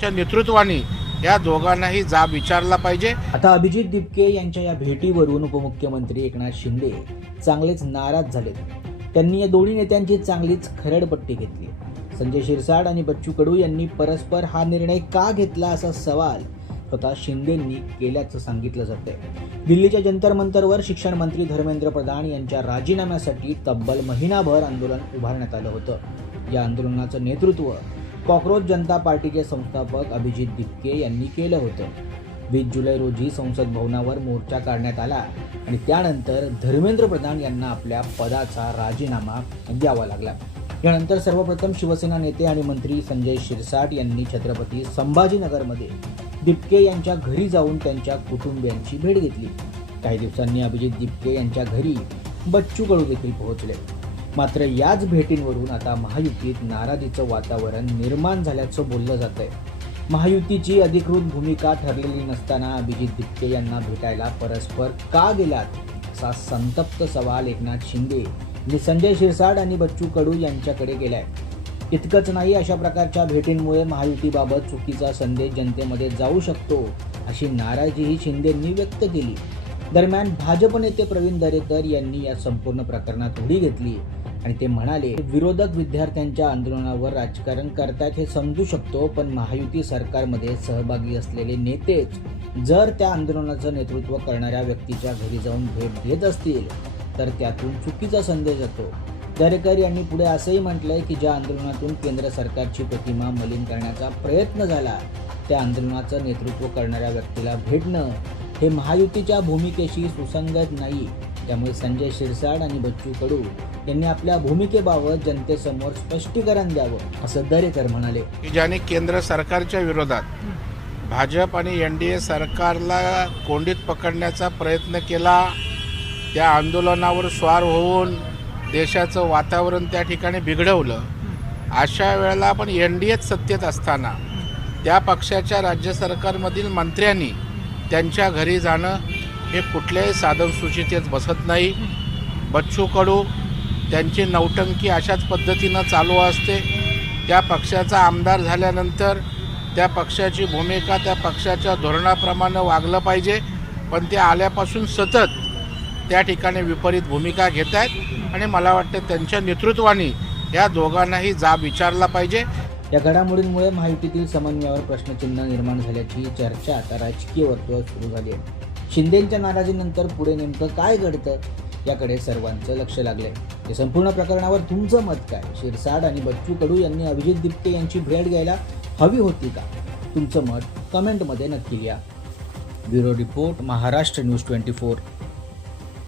च्या नेतृत्वाने या दोघांनाही जाब विचारला पाहिजे। आता अभिजित दिपके यांच्या या भेटीवरून उपमुख्यमंत्री एकनाथ शिंदे चांगलेच नाराज झालेत। त्यांनी या दोन्ही नेत्यांची चांगलीच खरडपट्टी घेतली। संजय शिरसाट आणि बच्चू कडू यांनी परस्पर हा निर्णय का घेतला असा सवाल स्वतः शिंदेंनी केल्याचं सांगितलं जातंय। दिल्लीच्या जंतर मंतरवर शिक्षण मंत्री धर्मेंद्र प्रधान यांच्या राजीनाम्यासाठी तब्बल महिनाभर आंदोलन उभारण्यात आलं होतं। या आंदोलनाचं नेतृत्व कॉकरोच जनता पार्टीचे संस्थापक अभिजित दिपके यांनी केलं होतं। 20 जुलै रोजी संसद भवनावर मोर्चा काढण्यात आला आणि त्यानंतर धर्मेंद्र प्रधान यांना आपल्या पदाचा राजीनामा द्यावा लागला। यानंतर सर्वप्रथम शिवसेना नेते आणि मंत्री संजय शिरसाट यांनी छत्रपती संभाजीनगरमध्ये दिपके यांच्या घरी जाऊन त्यांच्या कुटुंबियांची भेट घेतली। काही दिवसांनी अभिजित दिपके यांच्या घरी बच्चू कडू देखील पोहोचले। मात्र याच भेटींवरून आता महायुतीत नाराजीचं वातावरण निर्माण झाल्याचं बोललं जातंय। महायुतीची अधिकृत भूमिका ठरलेली नसताना अभिजित दिपके यांना भेटायला परस्पर का गेलात असा संतप्त सवाल एकनाथ शिंदे आणि संजय शिरसाट आणि बच्चू कडू यांच्याकडे केलाय। इतकंच नाही, अशा प्रकारच्या भेटींमुळे महायुतीबाबत चुकीचा संदेश जनतेमध्ये जाऊ शकतो अशी नाराजीही शिंदेंनी व्यक्त केली। दरम्यान भाजप नेते प्रवीण दरेकर यांनी या संपूर्ण प्रकरणात उडी घेतली आणि ते म्हणाले, विरोधक विद्यार्थ्यांच्या आंदोलनावर राजकारण करतात हे समजू शकतो, पण महायुती सरकारमध्ये सहभागी असलेले नेतेच जर त्या आंदोलनाचं नेतृत्व करणाऱ्या व्यक्तीच्या घरी जाऊन भेट घेत असतील तर त्यातून चुकीचा संदेश येतो। दरेकर यांनी पुढे असंही म्हटलंय की ज्या आंदोलनातून केंद्र सरकारची प्रतिमा मलिन करण्याचा प्रयत्न झाला त्या आंदोलनाचं नेतृत्व करणाऱ्या व्यक्तीला भेटणं हे महायुतीच्या भूमिकेशी सुसंगत नाही। त्यामुळे संजय शिरसाट आणि बच्चू कडू यांनी आपल्या भूमिकेबाबत जनतेसमोर स्पष्टीकरण द्यावं असं दरेकर म्हणाले। ज्याने केंद्र सरकारच्या विरोधात भाजप आणि एनडीए सरकारला कोंडीत पकडण्याचा प्रयत्न केला, त्या आंदोलनावर स्वार होऊन देशाचं वातावरण त्या ठिकाणी बिघडवलं, अशा वेळेला आपण एनडीएत सत्तेत असताना त्या पक्षाच्या राज्य सरकारमधील मंत्र्यांनी त्यांच्या घरी जाणं हे कुठल्याही साधनसूचितेत बसत नाही। बच्चू कडू त्यांची नौटंकी अशाच पद्धतीनं चालू असते। त्या पक्षाचा आमदार झाल्यानंतर त्या पक्षाची भूमिका त्या पक्षाच्या धोरणाप्रमाणे वागलं पाहिजे, पण ते आल्यापासून सतत त्या ठिकाणी विपरीत भूमिका घेत आहेत आणि मला वाटतं त्यांच्या नेतृत्वाने या दोघांनाही जाब विचारला पाहिजे। या घडामोडींमुळे महायुतीतील समन्वयावर प्रश्नचिन्ह निर्माण झाल्याची चर्चा आता राजकीय वर्तुळात सुरू झाली आहे। शिंदेंच्या नाराजीनंतर पुढे नेमकं काय घडतं याकडे सर्वांचं लक्ष लागलंय। या संपूर्ण प्रकरणावर तुमचं मत काय? शिरसाट आणि बच्चू कडू यांनी अभिजित दिपके यांची भेट घ्यायला हवी होती का? तुमचं मत कमेंटमध्ये नक्की लिहा। Bureau report, Maharashtra news 24।